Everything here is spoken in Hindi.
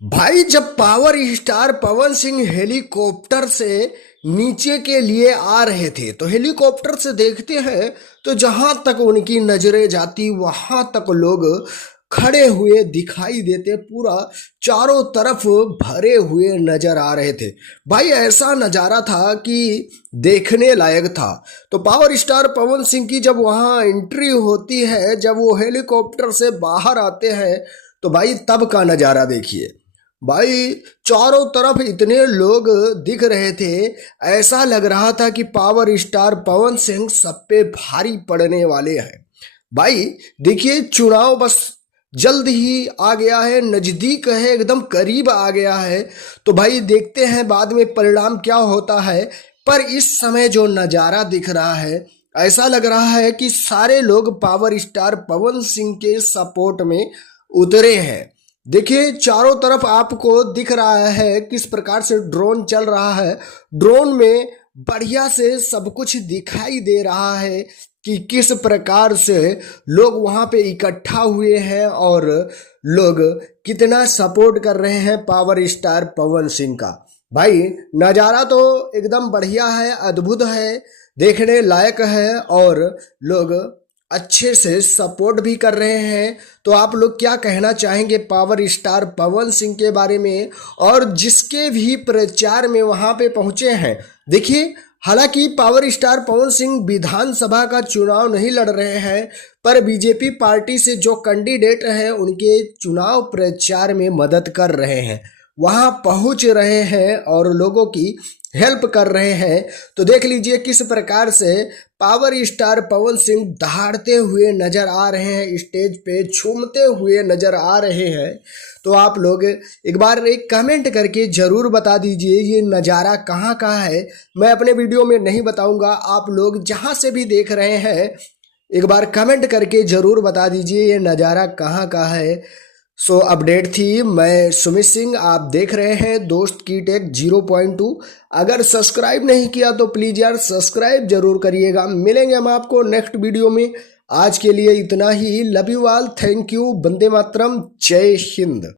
भाई जब power star Pawan Singh helicopter से नीचे के लिए आ रहे थे तो हेलीकॉप्टर से देखते हैं तो जहां तक उनकी नजरें जाती वहां तक लोग खड़े हुए दिखाई देते। पूरा चारों तरफ भरे हुए नजर आ रहे थे। भाई ऐसा नजारा था कि देखने लायक था। तो पावर स्टार पवन सिंह की जब वहां एंट्री होती है, जब वो हेलीकॉप्टर से बाहर आते हैं, तो भाई तब का नजारा देखिए। भाई चारों तरफ इतने लोग दिख रहे थे, ऐसा लग रहा था कि पावर स्टार पवन सिंह सब पे भारी पड़ने वाले हैं। भाई देखिए, चुनाव बस जल्द ही आ गया है, नजदीक है, एकदम करीब आ गया है। तो भाई देखते हैं बाद में परिणाम क्या होता है। पर इस समय जो नज़ारा दिख रहा है, ऐसा लग रहा है कि सारे लोग पावर स्टार पवन सिंह के सपोर्ट में उतरे हैं। देखिए चारों तरफ आपको दिख रहा है किस प्रकार से ड्रोन चल रहा है। ड्रोन में बढ़िया से सब कुछ दिखाई दे रहा है कि किस प्रकार से लोग वहां पे इकट्ठा हुए हैं और लोग कितना सपोर्ट कर रहे हैं पावर स्टार पवन सिंह का। भाई नज़ारा तो एकदम बढ़िया है, अद्भुत है, देखने लायक है और लोग अच्छे से सपोर्ट भी कर रहे हैं। तो आप लोग क्या कहना चाहेंगे पावर स्टार पवन सिंह के बारे में, और जिसके भी प्रचार में वहां पे पहुंचे हैं। देखिए, हालांकि पावर स्टार पवन सिंह विधानसभा का चुनाव नहीं लड़ रहे हैं, पर बीजेपी पार्टी से जो कैंडिडेट हैं उनके चुनाव प्रचार में मदद कर रहे हैं, वहां पहुंच रहे हैं और लोगों की हेल्प कर रहे हैं। तो देख लीजिए किस प्रकार से पावर स्टार पवन सिंह दहाड़ते हुए नजर आ रहे हैं, स्टेज पे झूमते हुए नजर आ रहे हैं। तो आप लोग एक बार एक कमेंट करके ज़रूर बता दीजिए ये नज़ारा कहाँ का है। मैं अपने वीडियो में नहीं बताऊंगा, आप लोग जहाँ से भी देख रहे हैं एक बार कमेंट करके ज़रूर बता दीजिए ये नज़ारा कहाँ का है। सो अपडेट थी, मैं सुमित सिंह, आप देख रहे हैं दोस्त की टेक 0.2। अगर सब्सक्राइब नहीं किया तो प्लीज़ यार सब्सक्राइब जरूर करिएगा। मिलेंगे हम आपको नेक्स्ट वीडियो में। आज के लिए इतना ही। Love you all, thank you, वंदे मातरम, जय हिंद।